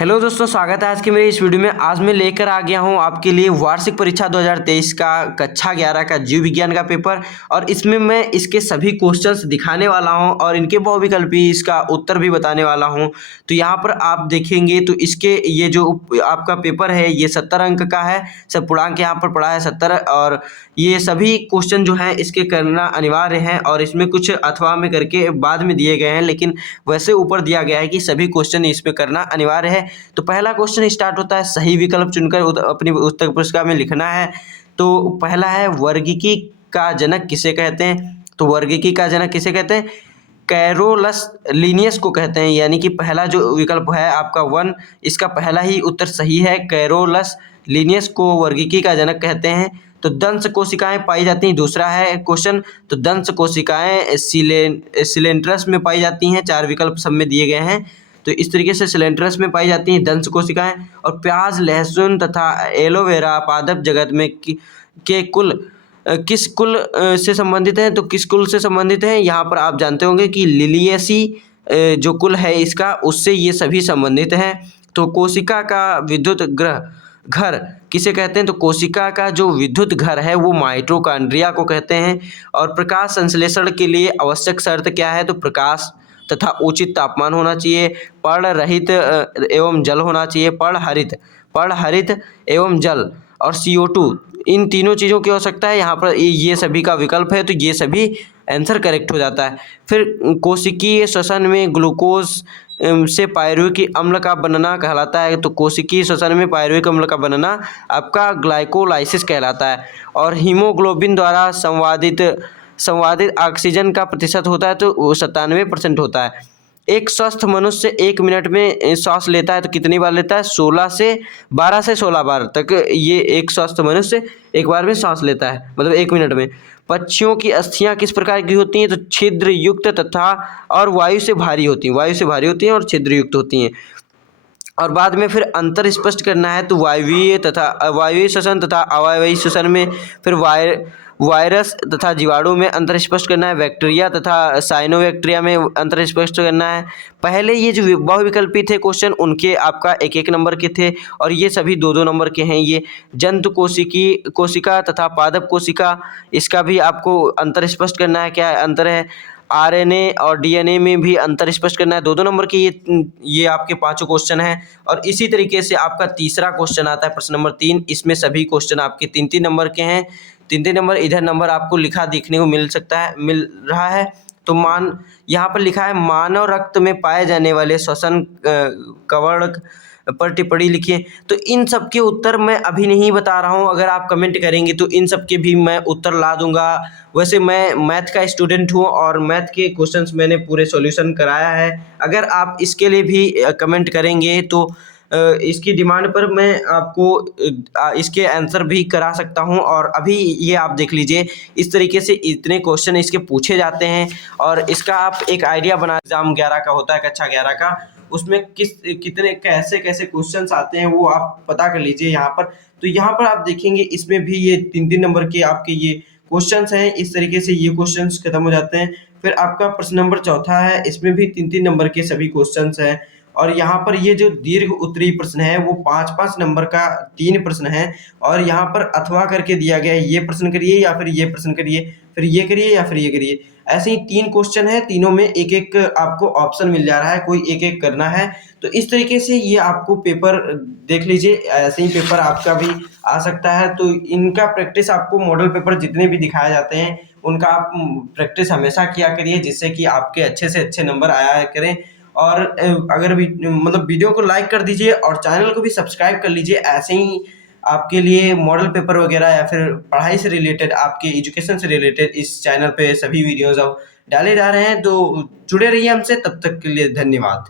Hello दोस्तों, स्वागत है आज की मेरी इस वीडियो में। आज मैं लेकर आ गया हूं आपके लिए वार्षिक परीक्षा 2023 का कक्षा 11 का जीव विज्ञान का पेपर। और इसमें मैं इसके सभी क्वेश्चंस दिखाने वाला हूं और इनके बहुविकल्पी इसका उत्तर भी बताने वाला हूं। तो यहां पर आप देखेंगे तो इसके ये जो आपका पेपर है ये 70 अंक का है। सब पूर्णांक यहाँ पर पड़ा है 70। और ये सभी क्वेश्चन जो हैं इसके करना अनिवार्य है और इसमें कुछ अथवा में करके बाद में दिए गए हैं, लेकिन वैसे ऊपर दिया गया है कि सभी क्वेश्चन इसमें करना अनिवार्य है। तो पहला क्वेश्चन स्टार्ट होता है, सही विकल्प चुनकर अपनी उत्तर पुस्तिका में लिखना है। तो पहला है, वर्गीकी का जनक किसे कहते हैं? तो वर्गीकी का जनक किसे कहते हैं? कैरोलस लीनियस को कहते हैं। यानी कि पहला जो विकल्प है आपका 1, इसका पहला ही उत्तर सही है। कैरोलस लीनियस को वर्गीकी का जनक कहते हैं। तो दंश कोशिकाएं पाई जाती हैं, दूसरा है क्वेश्चन। तो दंश कोशिकाएं सिलेंट्रस में पाई जाती हैं। 4 विकल्प सब में दिए गए हैं। तो इस तरीके से सिलेंट्रस में पाई जाती हैं दंश कोशिकाएं। और प्याज, लहसुन तथा एलोवेरा पादप जगत में के कुल किस कुल से संबंधित है? तो किस कुल से संबंधित है? यहाँ पर आप जानते होंगे कि लिलियेसी जो कुल है इसका, उससे ये सभी संबंधित हैं। तो कोशिका का विद्युत घर किसे कहते हैं? तो कोशिका का जो विद्युत घर है वो माइटोकॉन्ड्रिया को कहते हैं। और प्रकाश संश्लेषण के लिए आवश्यक शर्त क्या है? तो प्रकाश तथा उचित तापमान होना चाहिए, पर्ण रहित एवं जल होना चाहिए, पर्ण हरित एवं जल और CO2, इन तीनों चीज़ों की आवश्यकता है। यहाँ पर ये सभी का विकल्प है, तो ये सभी आंसर करेक्ट हो जाता है। फिर कोशिकीय श्वसन में ग्लूकोज से पायरुविक अम्ल का बनना कहलाता है। तो कोशिकीय श्वसन में पायरुविक अम्ल का बनना आपका ग्लाइकोलाइसिस कहलाता है। और हीमोग्लोबिन द्वारा संवादित ऑक्सीजन का प्रतिशत होता है तो वो 97% होता है। एक स्वस्थ मनुष्य 1 मिनट में सांस लेता है तो कितनी बार लेता है? 12 से 16 बार तक ये एक स्वस्थ मनुष्य एक बार में सांस लेता है, मतलब 1 मिनट में। पक्षियों की अस्थियां किस प्रकार की होती हैं? तो छिद्र युक्त तथा और वायु से भारी होती हैं और छिद्र युक्त होती हैं। और बाद में फिर अंतर स्पष्ट करना है, तो वायवीय श्वसन तथा अवायवीय श्वसन में, फिर वायरस तथा जीवाणु में अंतर स्पष्ट करना है, बैक्टीरिया तथा साइनोबैक्टीरिया में अंतर स्पष्ट करना है। पहले ये जो बहुविकल्पी थे क्वेश्चन उनके आपका 1-1 नंबर के थे और ये सभी 2-2 नंबर के हैं। ये जंतु कोशिका तथा पादप कोशिका, इसका भी आपको अंतर स्पष्ट करना है, क्या अंतर है। RNA और DNA में भी अंतर स्पष्ट करना है। 2-2 नंबर के ये आपके 5 क्वेश्चन हैं। और इसी तरीके से आपका तीसरा क्वेश्चन आता है, प्रश्न नंबर 3। इसमें सभी क्वेश्चन आपके 3-3 नंबर के हैं। 3-3 नंबर, इधर नंबर आपको लिखा देखने को मिल रहा है। तो यहाँ पर लिखा है, मानव रक्त में पाए जाने वाले श्वसन कवक पर टिप्पणी लिखिए। तो इन सब के उत्तर मैं अभी नहीं बता रहा हूँ, अगर आप कमेंट करेंगे तो इन सब के भी मैं उत्तर ला दूंगा। वैसे मैं मैथ का स्टूडेंट हूँ और मैथ के क्वेश्चंस मैंने पूरे सॉल्यूशन कराया है। अगर आप इसके लिए भी कमेंट करेंगे तो इसकी डिमांड पर मैं आपको इसके आंसर भी करा सकता हूं। और अभी ये आप देख लीजिए, इस तरीके से इतने क्वेश्चन इसके पूछे जाते हैं और इसका आप एक आइडिया बना। एग्जाम 11 का होता है, कक्षा 11 का, उसमें कितने कैसे क्वेश्चंस आते हैं वो आप पता कर लीजिए यहाँ पर। तो यहाँ पर आप देखेंगे इसमें भी ये 3-3 नंबर के आपके ये क्वेश्चंस हैं। इस तरीके से ये क्वेश्चंस खत्म हो जाते हैं। फिर आपका प्रश्न नंबर 4 है, इसमें भी 3-3 नंबर के सभी क्वेश्चंस हैं। और यहाँ पर ये जो दीर्घ उत्तरीय प्रश्न है वो 5-5 नंबर का 3 प्रश्न है। और यहाँ पर अथवा करके दिया गया है, ये प्रश्न करिए या फिर ये प्रश्न करिए, फिर ये करिए या फिर ये करिए। ऐसे ही 3 क्वेश्चन है, तीनों में 1-1 आपको ऑप्शन मिल जा रहा है, कोई 1-1 करना है। तो इस तरीके से ये आपको पेपर देख लीजिए, ऐसे ही पेपर आपका भी आ सकता है। तो इनका प्रैक्टिस आपको मॉडल पेपर जितने भी दिखाए जाते हैं उनका आप प्रैक्टिस हमेशा किया करिए, जिससे कि आपके अच्छे से अच्छे नंबर आया करें। और अगर भी मतलब वीडियो को लाइक कर दीजिए और चैनल को भी सब्सक्राइब कर लीजिए। ऐसे ही आपके लिए मॉडल पेपर वगैरह या फिर पढ़ाई से रिलेटेड, आपके एजुकेशन से रिलेटेड इस चैनल पे सभी वीडियोस अब डाले जा रहे हैं। तो जुड़े रहिए हमसे, तब तक के लिए धन्यवाद।